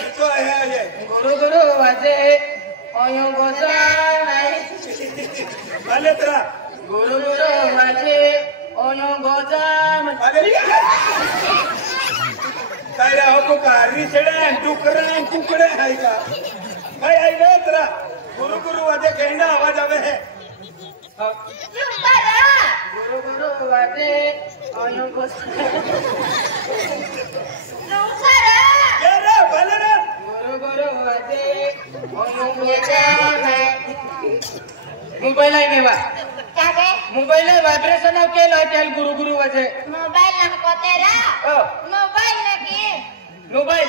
खिचो है ये गुरु गुरु वाजे ओयो गोजा नहीं भले तेरा गुरु गुरु वाजे ओयो गोजा अरे तारा हो कारी छड़े टुकड़े टुकड़े है का भाई आई ले तेरा गुरु गुरु वाजे कहना आवाज आवे है गुरु गुरु वाजे ओयो गोजा ये रे भले रे गुरु गुरु वाजे ओयो गोजा नहीं मोबाइल आई नहीं बा क्या बे मोबाइल वाइब्रेशन के लाइट गुरु गुरु वाजे मोबाइल ना कोतेरा मोबाइल ना की मोबाइल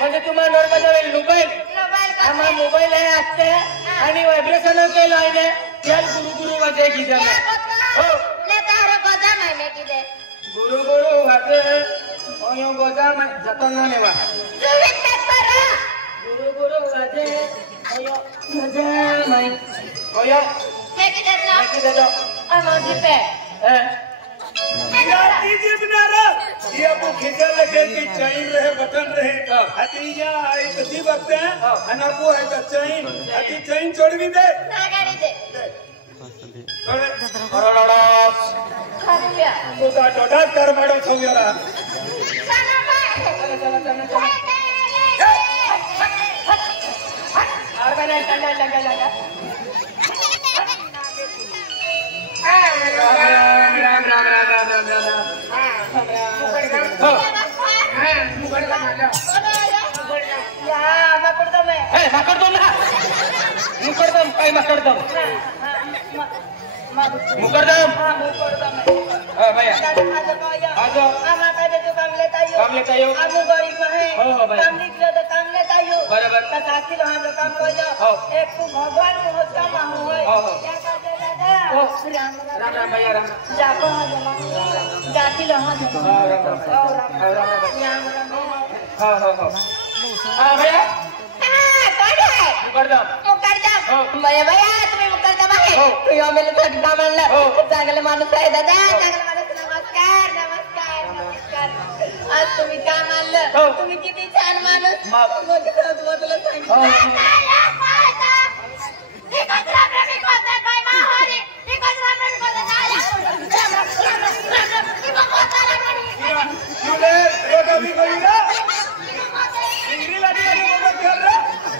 म्हणजे तुम्हाला नॉर्मल मोबाइल मोबाइल का आम्हा मोबाइल आहे असते आणि वाइब्रेशन के लाइट त्याल गुरु गुरु वाजे की जमे हो ले तारे गोजा में की दे गुरु गुरु वाजे ओयो गोजा में जतन ना नेवा सुवित मत करो गुरु गुरु वाजे ओयो गोजा में ओयो मैं की दे दो अमोजी पे यार दीजिए बिना रे ये अब खिचा लगे कि चैन रहे बटन रहे अति या एक दी वक्त है अनापो है तो चैन अति चैन छोड़ भी दे ना गाड़ी दे खरिया तो का डोडा कर बड़ो छो यार साना भाई चलो और बने लगा राम राम या माकडतो मैं माकडतो ना मुकडदम काय माकडदम मुकडदम हां भैया आजो काम लेता यो आगू गरीब है हो भैया काम निकले तो काम लेता यो बराबर तो साथी हम लोग काम कइलो एक तू भगवान में हो जमा होए क्या कहते दादा राम राम भैया राम जाको जाती लो हां हां भैया कौन है मुकडदम भैया तुम्ही मुकरदम आहे तू यो मेले धक्का मारला चांगले माणूस आहे दादा चांगले माणूस नमस्कार आज तुम्ही काय मानलं तुम्ही किती छान माणूस म्हणजे खरंच तुला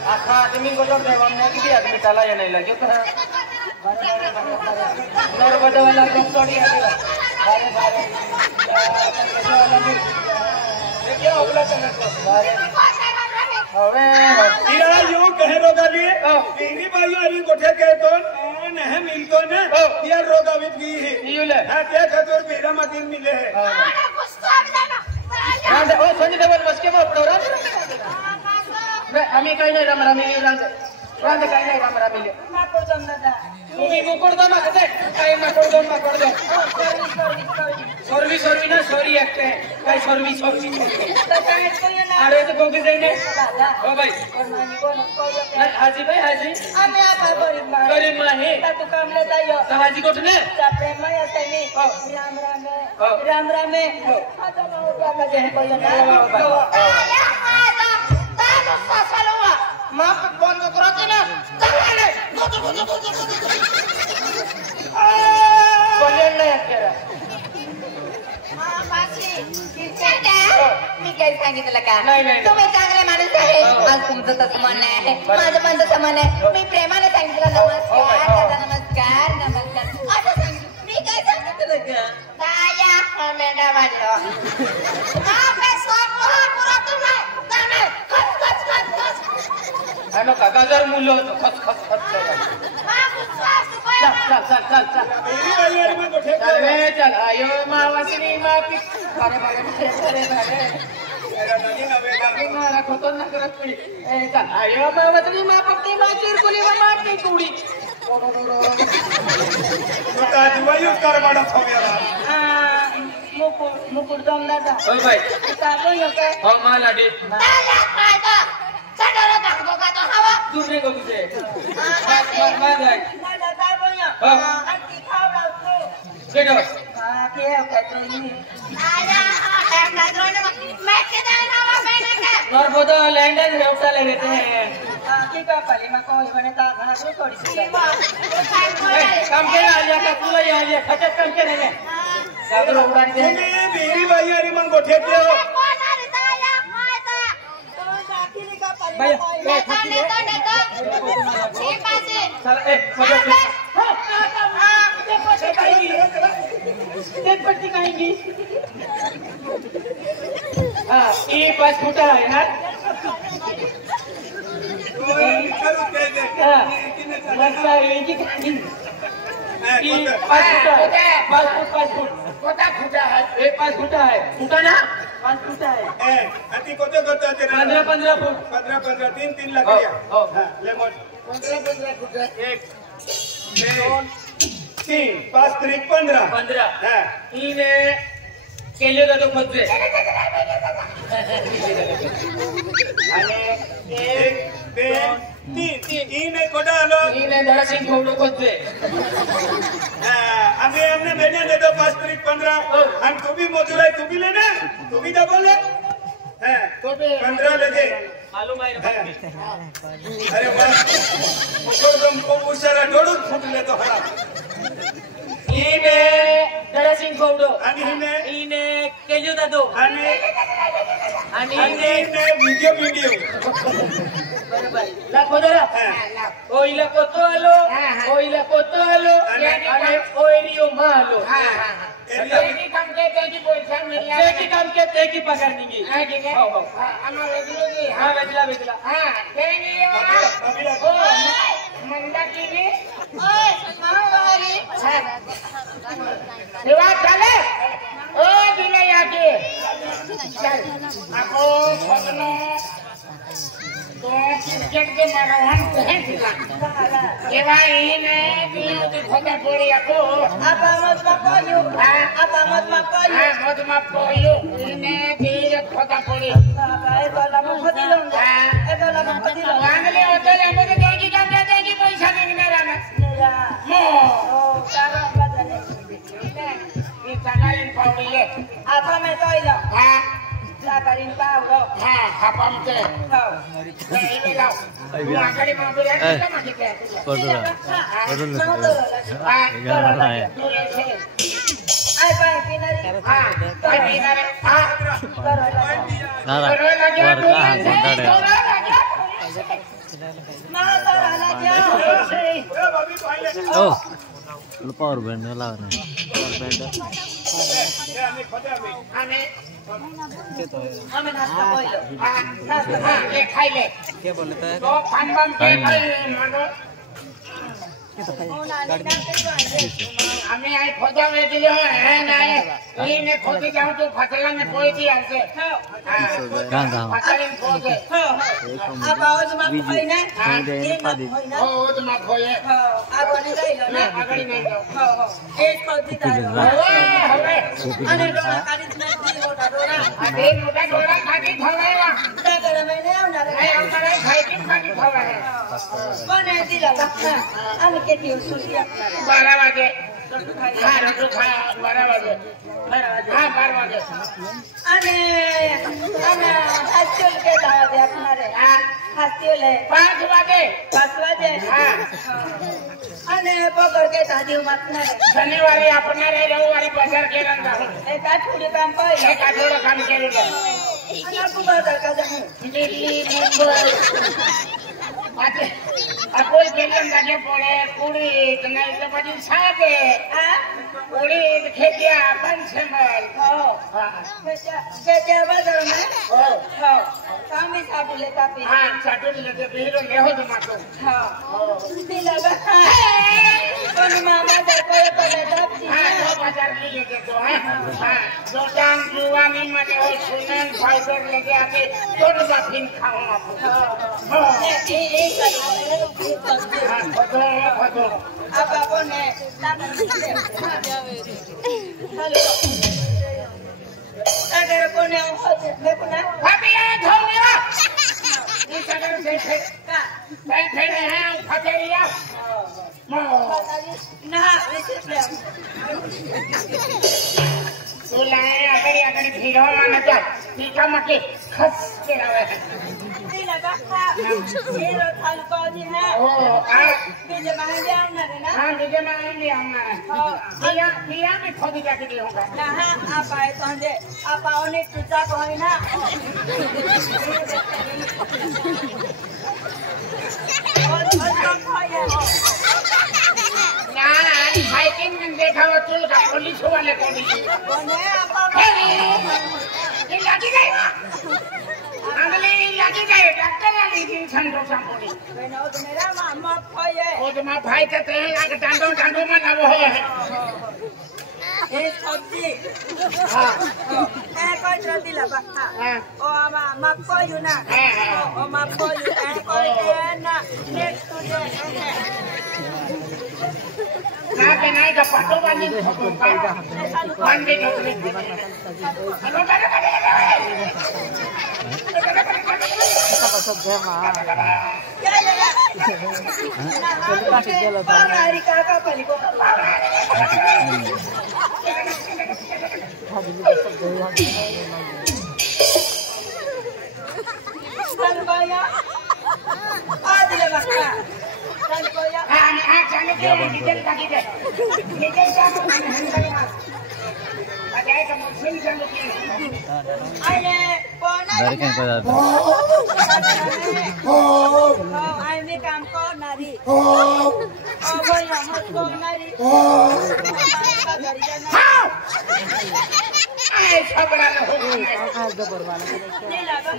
आखा आदमी को जब देवाने की आदमी चला या नहीं लगे नर बदवाला जब छोड़ी आगे बारे बारे क्या होगा चलने को बारे हवे यार यो कहे रोगा लिए तेरी भाई वाली कोठे के तो नहीं मिलतो ने यार रोगा भी की है यूले हां क्या खतोर मेरा मदीन मिले है हां ओ संजय देवल मस्के में पड़ो मैं आम्ही काही नाही रामरामी रांद काही नाही रामरामी माकडदम दादा तुम्ही मुकडदम आहे काय माकडदम सर्वी ना सॉरी एकटे काय सर्वी अरे तो गोगे जाईने ओ भाई नाही हाजी भाई हाजी आम्ही आपण गरीब माहे तू काम लेता यो हाजी कोठने प्रेम असते मी राम राम आता भाऊ का जे कोई ना माफ बंद करते ना बोलेल नाही अकेला मी काय सांगितलं का नाही तुम्ही चांगले माणूस आहे आज तुमचं तसं म्हणणं आहे माझं पण तसं म्हणणं आहे मी प्रेमाने सांगितलं नमस्कार असं सांगितलं मी काय सांगितलं का दाया मेंढा वाढलो ano ka gagar mulo to खच खच चल तेरी भाई वाली में कोठे चल आयो मावासनी मापी अरे बारे मेरा नहीं ना बेटा मारा खोतो ना करत पडी चल आयो मावासनी मापी माचीर कुली माटी कुडी छोटा दिवायु कर बड़ा छो यार मुकुटदम दादा ओ भाई साबो यो के हो मालाडी दूसरे को किसे मार जाए दादा साबो यो अंती खाव राखो केडो के हो के तो नी आया है का द्रोने मैं के देना वा बेने के और वो तो लैंडर व्यवसाय ले लेते हैं की का पाली में कोई बने ता घना को थोड़ी सी कम के ना लिया का तुला या लिया खचत कम के नहीं जागरो उड़ानी दे तुम्ही बीरी बाई अरे मग गोठे दे हो भैया चल ए मजा एक पट्टी कहेंगी हाँ ये 5 फुटा है यार करू दे दे लगता है ये की 5 फुट कोटा फुटा है ये 5 फुटा है फुटा ना 5 फुटा है ए अति कोते कोते तेरे 15 फुट 15 3 लकड़ियां हां ले मोट 15 फुट 1 2 3 5 3 15 हां इने केले जातो खोदते आणि 1 2 3 इने कोडा आलो इने दरासिंग खोडू खोदते आम्ही हमने मैंने दे दो 5 3 15 हम तू भी मजूर है तू भी लेना तू भी डबल है 15 ले दे मालूम है अरे वाह छोड़ को उशारा डोडून फुटले तो हरा इने दरासिंग खोडू आणि इने केले जातो आणि इने व्हिडिओ बरोबर ला खोदरा ओइला कोतो आलो आणि ओइरियो मालो तेकी काम के तेकी पैसा मिलला तेकी काम के तेकी पगार निगी ठीक है हो आमा वेगलोगी हां वेगला हां तेनी ओ मंदा कीनी ओय मावारी सेवा चले ओ दिले याके चल ako खोदनो तो क्रिकेट के मारवान कहें दिला केवा इने दिल की खोदा पड़ी ako apa मत मकोयो इने दिल खोदा पड़ी वांगले होते हमरे देगी काम के देगी पैसा देगी मेरा मो तारा बदले ये सगाइन पाउले apa में तो इला हां sakarin pau ha hapam ke ini lau ngakali mau beri kita masih ke ai pai pinari pai pinari oh lupa power band lah nih power band हमें नाश्ता कोइलो नाश्ता ले खाई ले क्या बोले थे तो खान बन के खाई मानो हमें आई खोजा में दिले है ना ये ने खोजी जाऊं तो फसला में कोई भी आसे गांगा फसल में खोजे अब आवाज मत खोई ना ये मत खोई ना ओ तो मत खोए अब नहीं जाइलो ना आगड़ी नहीं जाओ एक खोजी तारो अरे डोरा काटी में दी मोटा डोरा अबे मोटा डोरा काटी थवाएगा क्या करे मैंने ना नहीं हम करे खाई की काटी थवाए कौन है दिला हम के ती सुसिया 12 बजे हां रोटी खा 12 बजे हां 12 बजे अरे अरे हस्तियों के दावा दे अपना रे हस्तियों ले 5 बजे हां अरे पकड़ के दादी मत ना रे शनिवार अपना रे रविवार बाजार के रंगा एक आठुड़ी काम पाई एक आठवड़ा काम करेंगे अना को बाजार का जाऊं दिल्ली मुंबई कोई केलन लगे पड़े पूरी नहीं तो बड़ी सागे पूरी खेतिया बन से मल क्या बाजार में हाँ काम ही साबु लेता पी हाँ साबु लेते पीरो ले हो तुम्हारे दिला बता कौन मामा देखो ये पहले तब हाँ दो बाजार ले लेते तो हाँ दो टांग जुवानी मने हो सुनन फाइबर लेके आते दोनों का फिन खाओ आपको अब आपको ने हेलो अगर कोने देखो ना अभी आ धोनिया ये सगर से का बैठे हैं फतेरिया ना तू लाए अगड़ी भीड़ो माना जा टीका मके खस के रवे ती लगा ये रो थाल को जी है ओ आ बीजे मांगे आना रे ना हां बीजे मांगे आना दिया में खोदी जाके दी होगा ना हां आप आए तो दे आप आओने तुझा को है ना और कम खाया ना हाइकिंग में देखा वो चुल का पुलिस वाले को भी कोने आप ये लगी गई अगले लगी गई डॉक्टर वाली दिन संतो संपोड़ी बनो तो मेरा मामा खाए ओ तो मां भाई के तेल लाके टांडो में ना वो है ए सब्जी हां ए कोई जल्दी लगा हां ओ मामा को यू ना ओ मामा को यू ए कोई ना नेक्स्ट टू डे ना के नहीं का पटो वाली बंदे नौकरी हेलो क्या लगा बाहरी का पली को चल भैया आज ले बक्का चल भैया हां चले के डीजल का डीजल का बजाय का मशीन चल की आइए कोना dari kan pada आई में काम को नारी ओ भैया मत को नारी आए छबड़ा हो नहीं लगा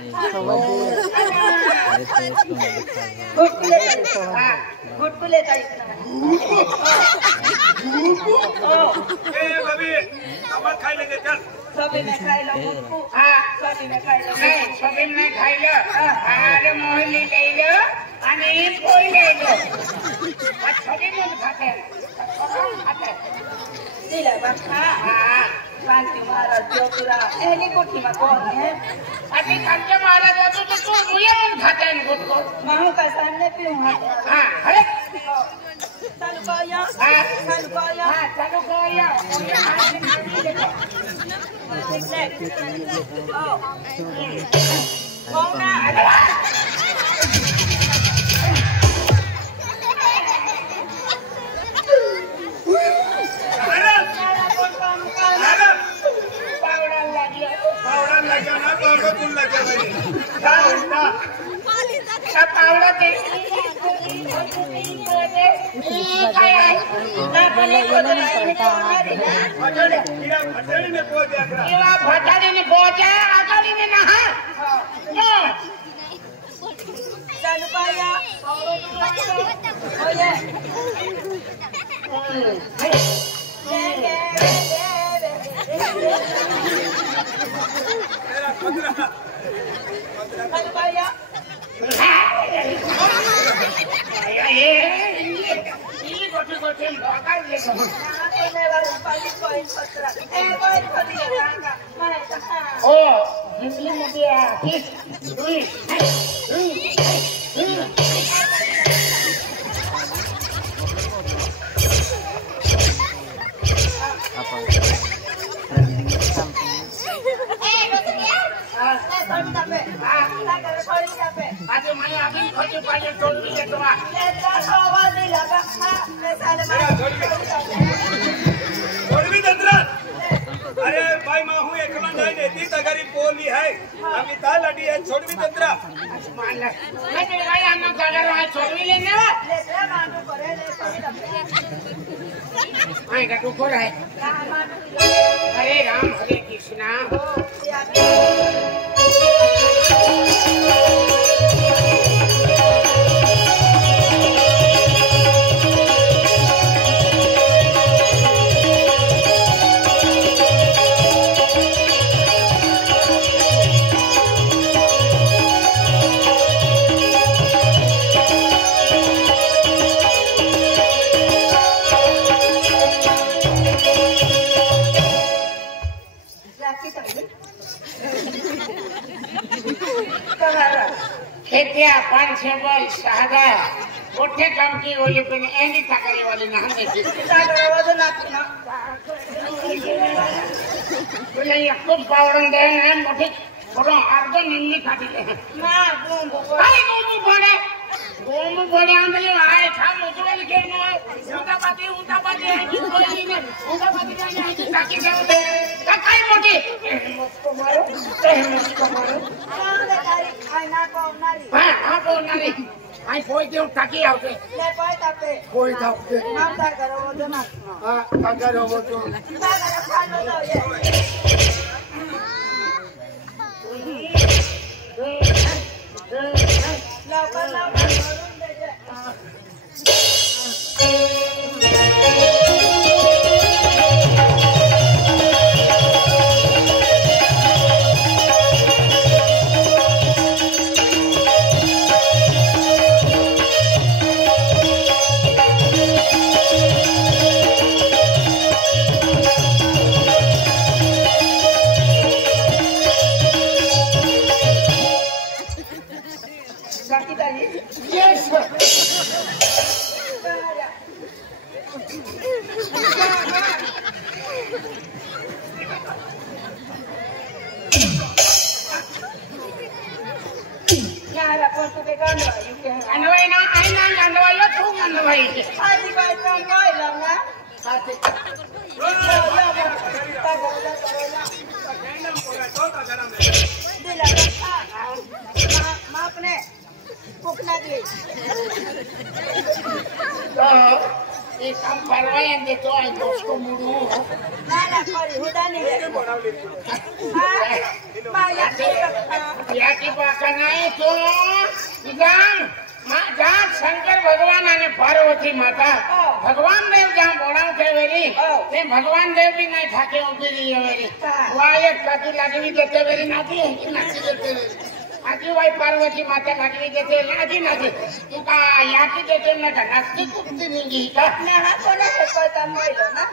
गुड ले ताई ए बबी हम खाई लेंगे चल सभी में खाई लो गुड्डू हां सभी में खाई लो नहीं सभी में खाई लो अरे मोहली ले लो आणि कोई ले लो सभी में खाते नहीं लगा हां शांति महाराज जोगुरा एली कोठी में कौन है अभी कंचे महाराज तो तू मुझे मन खाते हैं गुड को महू का सामने पीऊं हां अरे चलो भैया हां चलो भैया चलो भैया कौन पावड़ा लगा ना पावड़ा तुम लगा भाई सब पावड़ा दे ना बोले को तो नहीं भटरी ने को दिया करा ये भटारी ने पहुंचा आगाड़ी ने नहा चलो भैया ओए तेरा खतरा चलो भैया ये गोटे गोटे भगा ले आने वाला पाली कोई खतरा ए कोई खतरा मैं कहां ओ मुस्लिम मुझे apa trending something आज मैं अभी खोज पाए छोड़ दिए तो और भी दंद्रा अरे भाई माँ हूँ एक नहीं देती तगरी बोली है अभी ता लड़ी है छोड़ भी दंद्रा मान ले मैं तो भाई हम सागर है छोड़ भी लेने आएगा तू को है हरे राम हरे कृष्णा खेतिया 5-6 बॉल सादा उठे काम की ओली पे एनी तकरी वाली ना हम देखी तुला एकच पावडून दे ना मोठी थोडं अर्ध निम्मी खातील मा गोंबू काय गोंबू फोडे आणले आहे खा मोठवाली खेळ उंटापाती टाकी ठेवते काय मोठी हा बोलणारी आई पोय देऊ टाकी आवते पोय धावते हा काका रोबोतो शंकर भगवान आणि पार्वती माता भगवान देव जहाँ बोलाव थे वेरी ते भगवान देव भी नहीं ठाके उठी वेरी वायक काटी लागवी देते वेरी नाची देते आजी वाई पार्वती माता लागवी देते नाची तू का याकी देते ना का नाचती कुठती निघी का ना कोणा हे कोणता मोइलो ना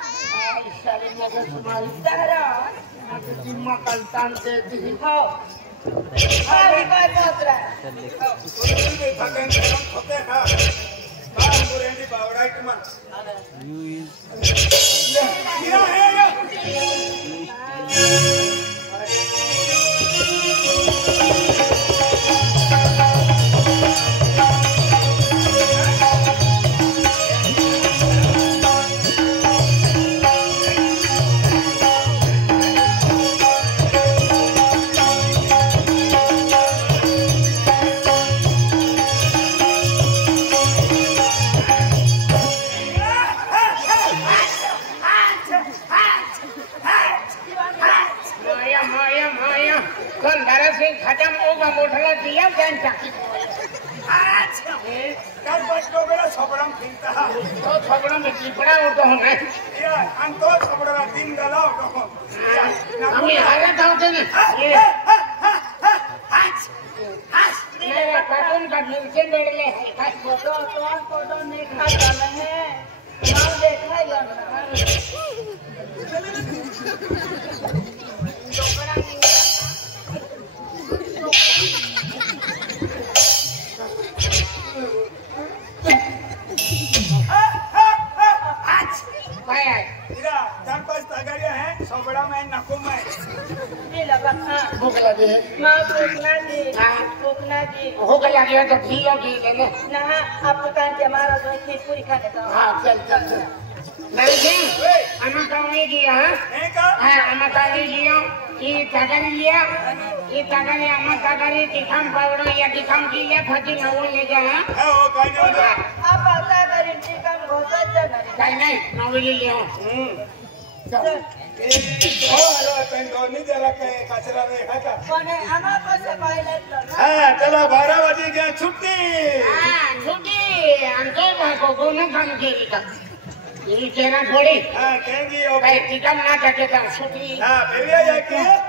सारी मग तुम्हारी तारा तुम्हा कलतान देती हो अरे काय पोत्रा खत्म होगा मोठला दिया त्यांचा काय बसलो बेला सोबडम फिरता तो छोकड़ा में चिपड़ा होतो है या आणि तो सोबडा दिन गला होतो आम्ही हालत होते ना मेरा कार्टून का मिलके बेड़ले है फोटो नहीं खाता मैं नाम देखा ही भूख लगी है भूख लगी है तो ठीक है ले ना आपको कांचे हमारा तो खीर पूरी खाने का हाँ चल नहीं जी अम्मा कहाँ गया नहीं का हाँ अम्मा कहाँ गया ये तगड़ी लिया ये तगड़ी अम्मा तगड़ी किसान पावड़ा या किसान की ले फटी न वो ले जा है वो काय नहीं होता आप आता करें चिकन होता जना काय नहीं नवली लिया हो हलो पेन दोनी जरा के कचरा में है का कोने हमारे पास पायलट लो ना हां चलो 12 बजे गया छुट्टी हाँ छुट्टी अंकल को कौन काम की का ये केना थोड़ी हां कहेंगी ओ भाई चिकन ना करके छुट्टी हां फिर ये कि